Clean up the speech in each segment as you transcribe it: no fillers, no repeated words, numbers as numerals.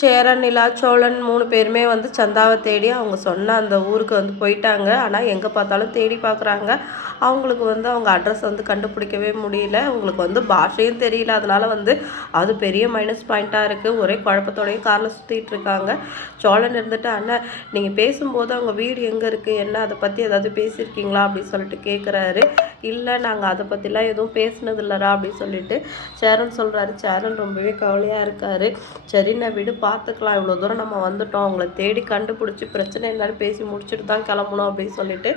சேரன், நிலா, சோழன் 3 பேருமே வந்து சந்தாவை தேடி அவங்க சொன்ன அந்த ஊருக்கு வந்து போயிட்டாங்க. ஆனால் எங்கே பார்த்தாலும் தேடி பார்க்குறாங்க. அவங்களுக்கு வந்து அவங்க அட்ரஸ் வந்து கண்டுபிடிக்கவே முடியல. அவங்களுக்கு வந்து பாஷையும் தெரியல. அதனால வந்து அது பெரிய மைனஸ் பாயிண்ட்டாக இருக்குது. ஒரே குழப்பத்தோடையும் காரில் சுற்றிட்டு இருக்காங்க. சோழன் இருந்துட்டு, அண்ணன் நீங்கள் பேசும்போது அவங்க வீடு எங்கே இருக்குது, என்ன அதை பற்றி ஏதாவது பேசியிருக்கீங்களா அப்படின்னு சொல்லிட்டு கேட்குறாரு. இல்லை, நாங்கள் அதை பற்றிலாம் எதுவும் பேசினது இல்லைடா அப்படின்னு சொல்லிட்டு சேரன் சொல்கிறாரு. சேரன் ரொம்பவே கவலையாக இருக்கார். சரி, நான் விடு பார்த்துக்கலாம், இவ்வளோ தூரம் நம்ம வந்துட்டோம், அவங்கள தேடி கண்டுபிடிச்சி பிரச்சனை என்னன்னு பேசி முடிச்சுட்டு தான் கிளம்பணும் அப்படின்னு சொல்லிட்டு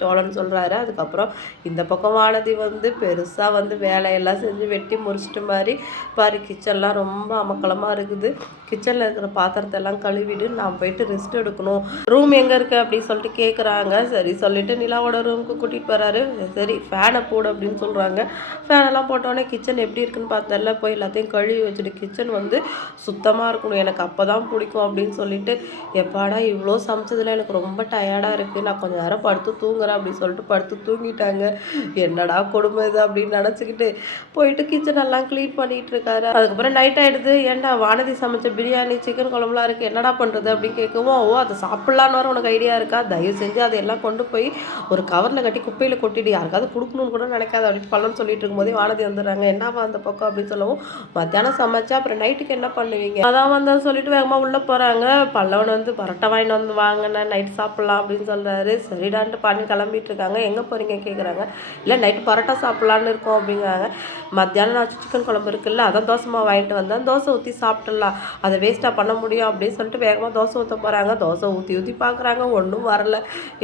சோழன் சொல்கிறாரு. அதுக்கப்புறம் இந்த பக்கம் வானதி வந்து பெருசாக வந்து வேலையெல்லாம் செஞ்சு வெட்டி முடிச்சிட்டு மாதிரி பாரு, கிச்சன்லாம் ரொம்ப அமக்கலமாக இருக்குது, கிச்சனில் இருக்கிற பாத்திரத்தை எல்லாம் கழுவிடு, நான் போயிட்டு ரெஸ்ட் எடுக்கணும், ரூம் எங்கே இருக்குது அப்படின்னு சொல்லிட்டு கேட்குறாங்க. சரி சொல்லிட்டு நிலாவோட ரூமுக்கு கூட்டிகிட்டு போகிறாரு. சரி ஃபேனை போடு அப்படின்னு சொல்கிறாங்க. ஃபேனெல்லாம் போட்டோடனே கிச்சன் எப்படி இருக்குன்னு பார்த்தல, போய் எல்லாத்தையும் கழுவி வச்சுட்டு கிச்சன் வந்து சுத்தமாக இருக்கணும், எனக்கு அப்போ தான் பிடிக்கும் அப்படின்னு சொல்லிட்டு, எப்பாடா இவ்வளோ சமைச்சதில் எனக்கு ரொம்ப டயர்டாக இருக்குது, நான் கொஞ்சம் நேரம் படுத்து தூங்குறேன் அப்படின்னு சொல்லிட்டு படுத்து தூங்கிட்டாங்க. என்னடா கொடுமை இது அப்படின்னு நினச்சிக்கிட்டு போயிட்டு கிச்சன் எல்லாம் க்ளீன் பண்ணிகிட்டு இருக்காரு. அதுக்கப்புறம் நைட் ஆகிடுது. ஏன்டா வானதி சமைச்ச பிரியாணி சிக்கன் குழம்புலாம் இருக்குது, என்னடா பண்ணுறது அப்படின்னு கேட்கவும், ஓ அதை சாப்பிட்லான்னு வர உனக்கு ஐடியா இருக்கா, தயவு செஞ்சு அதையெல்லாம் கொண்டு போய் ஒரு கவரில் கட்டி குப்பையில் கொட்டிட்டு யாருக்காவது கொடுக்கணும்னு கூட நினைக்காது அப்படின்னு பழம்னு சொல்லிட்டு இருக்கும்போதே வானதி வந்துடுறாங்க. என்னவா அந்த பக்கம் அப்படின்னு சொல்லவும், மத்தியானம் சமைச்சா அப்புறம் நைட்டுக்கு என்ன பண்ணுவீங்க, அதான் வந்தால் சொல்லிட்டு வேகமாக உள்ளே போகிறாங்க. பல்லவன் வந்து பரோட்டா வாங்கிட்டு வந்து வாங்கினேன், நைட் சாப்பிட்லாம் அப்படின்னு சொல்கிறாரு. சரிடான்ட்டு பண்ணி கிளம்பிட்டு இருக்காங்க. எங்கே போகிறீங்க கேட்குறாங்க. இல்லை நைட்டு பரோட்டா சாப்பிட்லான்னு இருக்கோம் அப்படிங்கிறாங்க. மத்தியானம் நான் சிக்கன் குழம்பு இருக்குல்ல, அதான் தோசை மாவு வாங்கிட்டு வந்தேன், தோசை ஊற்றி சாப்பிட்டுடலாம், அதை வேஸ்ட்டாக பண்ண முடியும் அப்படின்னு சொல்லிட்டு வேகமாக தோசை ஊற்ற போகிறாங்க. தோசை ஊற்றி ஊற்றி பார்க்குறாங்க, ஒன்றும் வரல.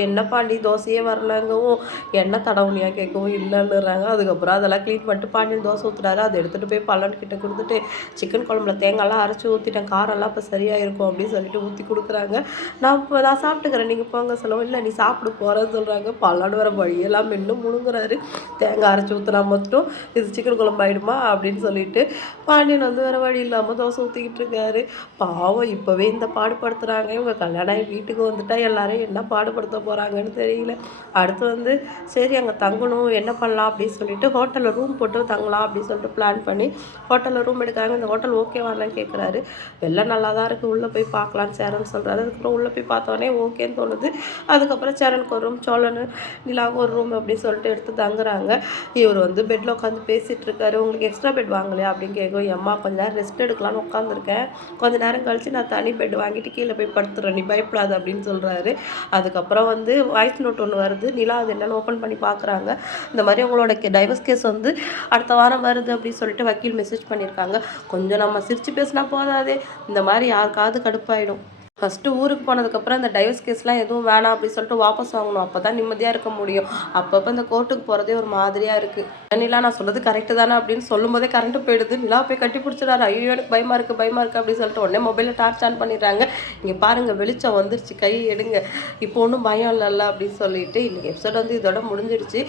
என்ன பாண்டி தோசையே வரலங்கவும், எண்ணெய் தடவுனியா கேட்கவும் இல்லைன்னுறாங்க. அதுக்கப்புறம் அதெல்லாம் க்ளீன் பண்ணிட்டு பாண்டியன் தோசை ஊற்றுறாரு. அதை எடுத்துகிட்டு போய் பல்லவன்கிட்ட கொடுத்துட்டு, சிக்கன் குழம்புல தேங்காய்லாம் அரைச்சி ஊற்றிட்டேன், காரெல்லாம் இப்போ சரியாக இருக்கும் அப்படின்னு சொல்லிட்டு ஊற்றி கொடுக்குறாங்க. நான் சாப்பிட்டுக்கிறேன், நீங்கள் போங்க சொல்லவும், இல்லை நீ சாப்பிட போகிறேன்னு சொல்கிறாங்க. பல்லவன் வர வழியெல்லாம் மென்னும் முழுங்குறாரு. தேங்காய் அரைச்சி ஊற்றினா மட்டும் இது சிக்கன் குழம்பு ஆகிடுமா அப்படின்னு சொல்லிட்டு பாண்டியன் வந்து வேறு வழி இல்லாமல் தோசை ஊற்றிக்கிட்டு இருக்காரு. பாவம் இப்போவே இந்த பாடுபடுத்துகிறாங்க. இவங்க கல்யாணம் ஆகி வீட்டுக்கு வந்துட்டால் எல்லாரும் என்ன பாடுபடுத்த போகிறாங்கன்னு தெரியல. அடுத்து வந்து சரி அங்கே தங்கணும், என்ன பண்ணலாம் அப்படின்னு சொல்லிட்டு ஹோட்டலில் ரூம் போட்டு தங்கலாம் அப்படின்னு சொல்லிட்டு பிளான் பண்ணி ஹோட்டலில் ரூம் எடுக்கிறாங்க. இந்த ஹோட்டல் ஓகே வரலன்னு கேட்குறாரு. எல்லாம் நல்லா தான் இருக்குது, உள்ளே போய் பார்க்கலான்னு சேரன் சொல்கிறாரு. அதுக்கப்புறம் உள்ளே போய் பார்த்தோன்னே ஓகேன்னு தோணுது. அதுக்கப்புறம் சேரனுக்கு ஒரு ரூம், சோழன் நிலாவுக்கு ஒரு ரூம் அப்படின்னு சொல்லிட்டு எடுத்து தங்குறாங்க. இவர் வந்து பெட்டில் உட்காந்து பேசிகிட்டு இருக்காரு. உங்களுக்கு எக்ஸ்ட்ரா பெட் வாங்கலையா அப்படின்னு கேட்கும். அம்மா கொஞ்சம் நேரம் ரெஸ்ட் எடுக்கலான்னு உட்காந்துருக்கேன், கொஞ்சம் நேரம் கழிச்சு நான் தனி பெட் வாங்கிட்டு கீழே போய் படுத்துறேன், நீ பயப்படாது அப்படின்னு சொல்கிறாரு. அதுக்கப்புறம் வந்து வாய்ஸ் நோட் ஒன்று வருது. நிலா அது என்னென்னு ஓப்பன் பண்ணி பார்க்குறாங்க. இந்த மாதிரி உங்களோட டைவர்ஸ் கேஸ் வந்து அடுத்த வாரம் வருது அப்படின்னு சொல்லிட்டு வக்கீல் மெசேஜ் பண்ணியிருக்காங்க. கொஞ்சம் நம்ம சிரித்து பேசினா போதாதே, இந்த மாதிரி யாருக்காவது கடுப்பாயிடும். ஃபஸ்ட்டு ஊருக்கு போனதுக்கப்புறம் இந்த டைவர்ஸ் கேஸ்லாம் எதுவும் வேணாம் அப்படின்னு சொல்லிட்டு வாபஸ் வாங்கணும், அப்போ தான் நிம்மதியாக இருக்க முடியும். அப்பப்போ இந்த கோர்ட்டுக்கு போகிறதே ஒரு மாதிரியாக இருக்குது. நிலா நான் சொல்கிறது கரெக்டு தானே அப்படின்னு சொல்லும் போதே கரண்ட்டு போயிடுது. நிலா போய் கட்டி பிடிச்சிடாரு. ஐயோ எனக்கு பயமாக இருக்குது அப்படின்னு சொல்லிட்டு உடனே மொபைலில் டார்ச் ஆன் பண்ணிடுறாங்க. இங்கே பாருங்கள் வெளிச்சம் வந்துருச்சு, கை எடுங்க, இப்போ ஒன்றும் பயம் இல்லைல்ல அப்படின்னு சொல்லிட்டு இன்றைக்கி எபிசோட் வந்து இதோட முடிஞ்சிடுச்சு.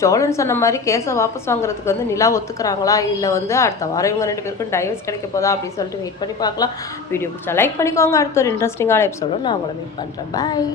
சோழன் சொன்ன மாதிரி கேஸை வாபஸ் வாங்குறதுக்கு வந்து நிலா ஒத்துக்கிறாங்களா, இல்லை வந்து அடுத்த வாரம் இவங்க 2 பேருக்கும் டைவர்ஸ் கிடைக்க போதா அப்படின்னு சொல்லிட்டு வெயிட் பண்ணி பார்க்கலாம். வீடியோ பிடிச்சா லைக் பண்ணிக்கோங்க. அடுத்த ஒரு இன்ட்ரெஸ்டிங்கான எபிசோட நான் உங்களை மீட் பண்ணுறேன். பாய்.